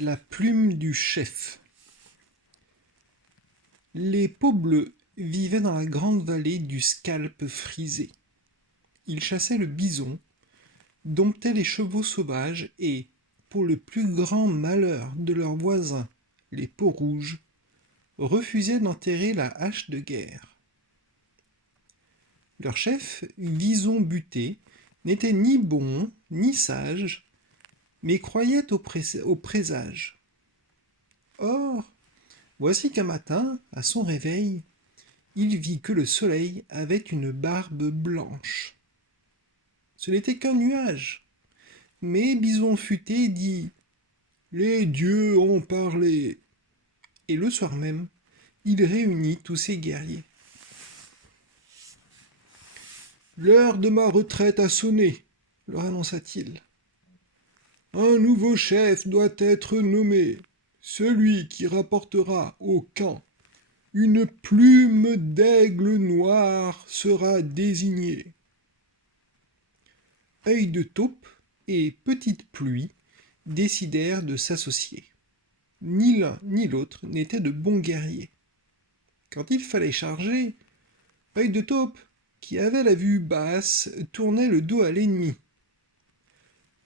La plume du chef. Les peaux bleues vivaient dans la grande vallée du Scalp frisé. Ils chassaient le bison, domptaient les chevaux sauvages et, pour le plus grand malheur de leurs voisins, les peaux rouges, refusaient d'enterrer la hache de guerre. Leur chef, Vison buté, n'était ni bon ni sage, mais croyait au présage. Or, voici qu'un matin, à son réveil, il vit que le soleil avait une barbe blanche. Ce n'était qu'un nuage, mais Bison futé dit « Les dieux ont parlé !» Et le soir même, il réunit tous ses guerriers. « L'heure de ma retraite a sonné, leur annonça-t-il. Un nouveau chef doit être nommé, celui qui rapportera au camp une plume d'aigle noir sera désigné. Œil de taupe et Petite Pluie décidèrent de s'associer. Ni l'un ni l'autre n'étaient de bons guerriers. Quand il fallait charger, Œil de taupe, qui avait la vue basse, tournait le dos à l'ennemi.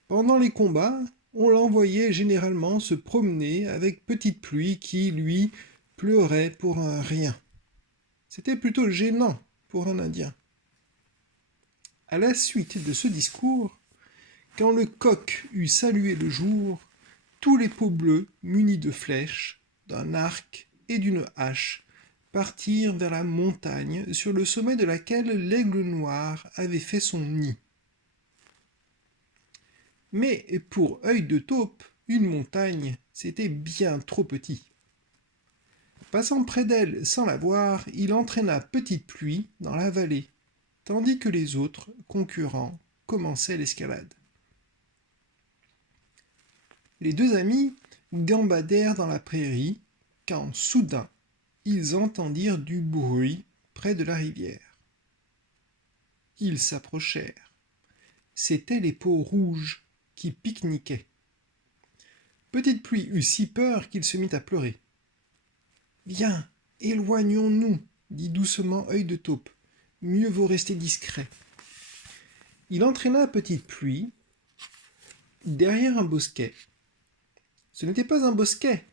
Pendant les combats, on l'envoyait généralement se promener avec Petite Pluie qui, lui, pleurait pour un rien. C'était plutôt gênant pour un Indien. À la suite de ce discours, quand le coq eut salué le jour, tous les peaux bleues, munis de flèches, d'un arc et d'une hache, partirent vers la montagne sur le sommet de laquelle l'aigle noir avait fait son nid. Mais pour Œil de taupe, une montagne, c'était bien trop petit. Passant près d'elle sans la voir, il entraîna Petite Pluie dans la vallée, tandis que les autres, concurrents, commençaient l'escalade. Les deux amis gambadèrent dans la prairie, quand soudain, ils entendirent du bruit près de la rivière. Ils s'approchèrent. C'étaient les peaux rouges qui pique-niquaient. Petite Pluie eut si peur qu'il se mit à pleurer. « Viens, éloignons-nous, dit doucement Œil de taupe. Mieux vaut rester discret. » Il entraîna Petite Pluie derrière un bosquet. Ce n'était pas un bosquet,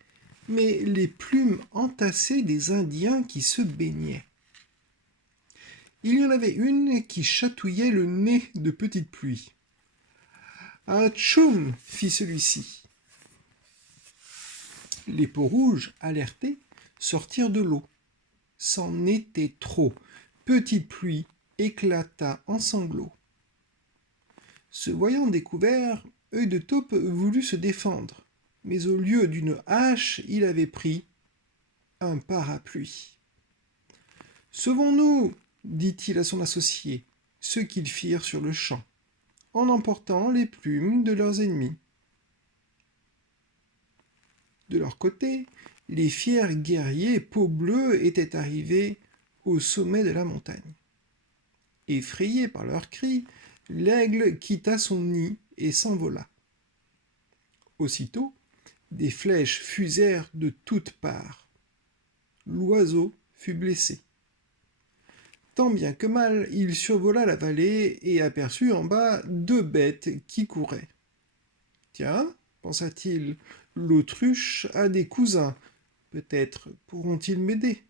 mais les plumes entassées des Indiens qui se baignaient. Il y en avait une qui chatouillait le nez de Petite Pluie. « Atchoum !» fit celui-ci. Les peaux rouges, alertés, sortirent de l'eau. C'en était trop. Petite Pluie éclata en sanglots. Se voyant découvert, Œil de taupe voulut se défendre, mais au lieu d'une hache, il avait pris un parapluie. « Sauvons-nous !» dit-il à son associé, ce qu'ils firent sur le champ, en emportant les plumes de leurs ennemis. De leur côté, les fiers guerriers peau bleue étaient arrivés au sommet de la montagne. Effrayé par leurs cris, l'aigle quitta son nid et s'envola. Aussitôt, des flèches fusèrent de toutes parts. L'oiseau fut blessé. Tant bien que mal, il survola la vallée et aperçut en bas deux bêtes qui couraient. « Tiens, pensa-t-il, l'autruche a des cousins. Peut-être pourront-ils m'aider. »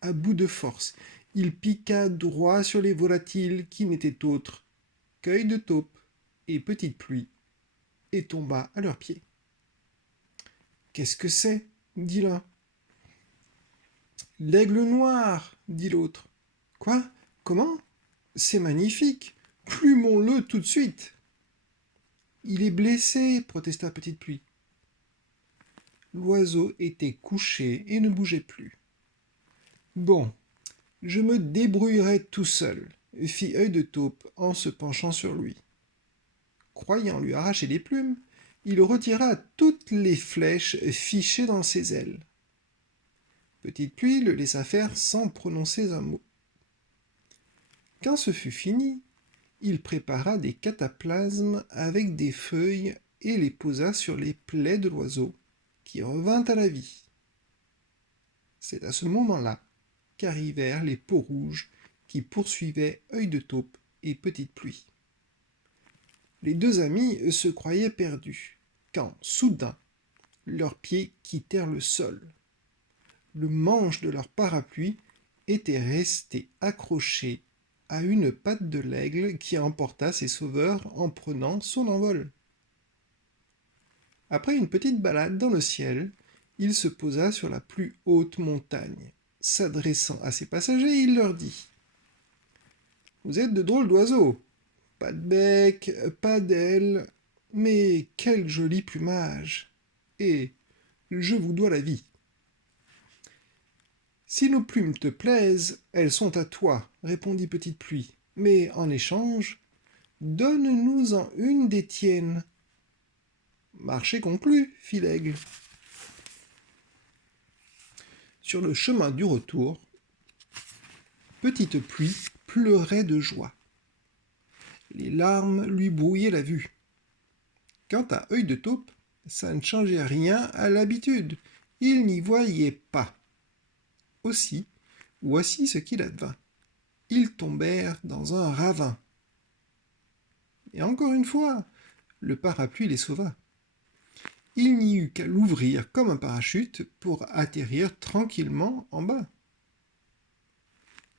À bout de force, il piqua droit sur les volatiles qui n'étaient autres qu'Œil de taupe et Petite Pluie, et tomba à leurs pieds. « Qu'est-ce que c'est ?» dit l'un. « L'aigle noir !» dit l'autre. « Quoi ? Comment ? C'est magnifique ! Plumons-le tout de suite !»« Il est blessé !» protesta Petite Pluie. L'oiseau était couché et ne bougeait plus. « Bon, je me débrouillerai tout seul, » fit Œil de taupe en se penchant sur lui. Croyant lui arracher les plumes, il retira toutes les flèches fichées dans ses ailes. Petite Pluie le laissa faire sans prononcer un mot. Quand ce fut fini, il prépara des cataplasmes avec des feuilles et les posa sur les plaies de l'oiseau, qui revint à la vie. C'est à ce moment-là qu'arrivèrent les Peaux-Rouges qui poursuivaient Œil de Taupe et Petite Pluie. Les deux amis se croyaient perdus, quand, soudain, leurs pieds quittèrent le sol. Le manche de leur parapluie était resté accroché à une patte de l'aigle qui emporta ses sauveurs en prenant son envol. Après une petite balade dans le ciel, il se posa sur la plus haute montagne. S'adressant à ses passagers, il leur dit : « Vous êtes de drôles d'oiseaux. Pas de bec, pas d'ailes, mais quel joli plumage. Et je vous dois la vie. » « Si nos plumes te plaisent, elles sont à toi, répondit Petite Pluie. Mais en échange, donne-nous-en une des tiennes. Marché conclu, fit l'aigle. Sur le chemin du retour, Petite Pluie pleurait de joie. Les larmes lui brouillaient la vue. Quant à Œil de Taupe, ça ne changeait rien à l'habitude. Il n'y voyait pas. Aussi, voici ce qu'il advint. Ils tombèrent dans un ravin. Et encore une fois, le parapluie les sauva. Il n'y eut qu'à l'ouvrir comme un parachute pour atterrir tranquillement en bas.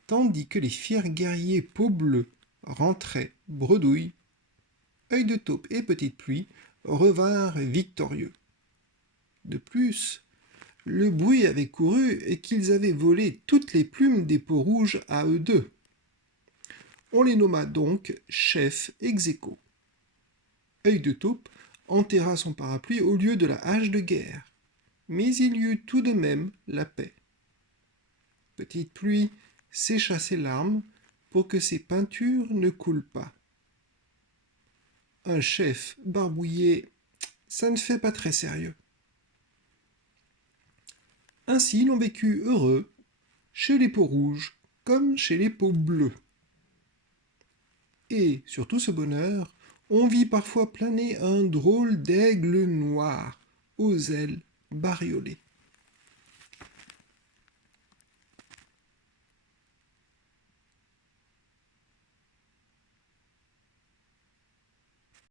Tandis que les fiers guerriers Peau-Bleue rentraient bredouille, Œil de Taupe et Petite Pluie revinrent victorieux. De plus, le bruit avait couru et qu'ils avaient volé toutes les plumes des Peaux-Rouges à eux deux. On les nomma donc chefs ex-aequo. Œil de Taupe enterra son parapluie au lieu de la hache de guerre, mais il y eut tout de même la paix. Petite Pluie sécha ses larmes pour que ses peintures ne coulent pas. Un chef barbouillé, ça ne fait pas très sérieux. Ainsi l'on vécut heureux, chez les Peaux-Rouges comme chez les Peaux-Bleues. Et, sur tout ce bonheur, on vit parfois planer un drôle d'aigle noir, aux ailes bariolées.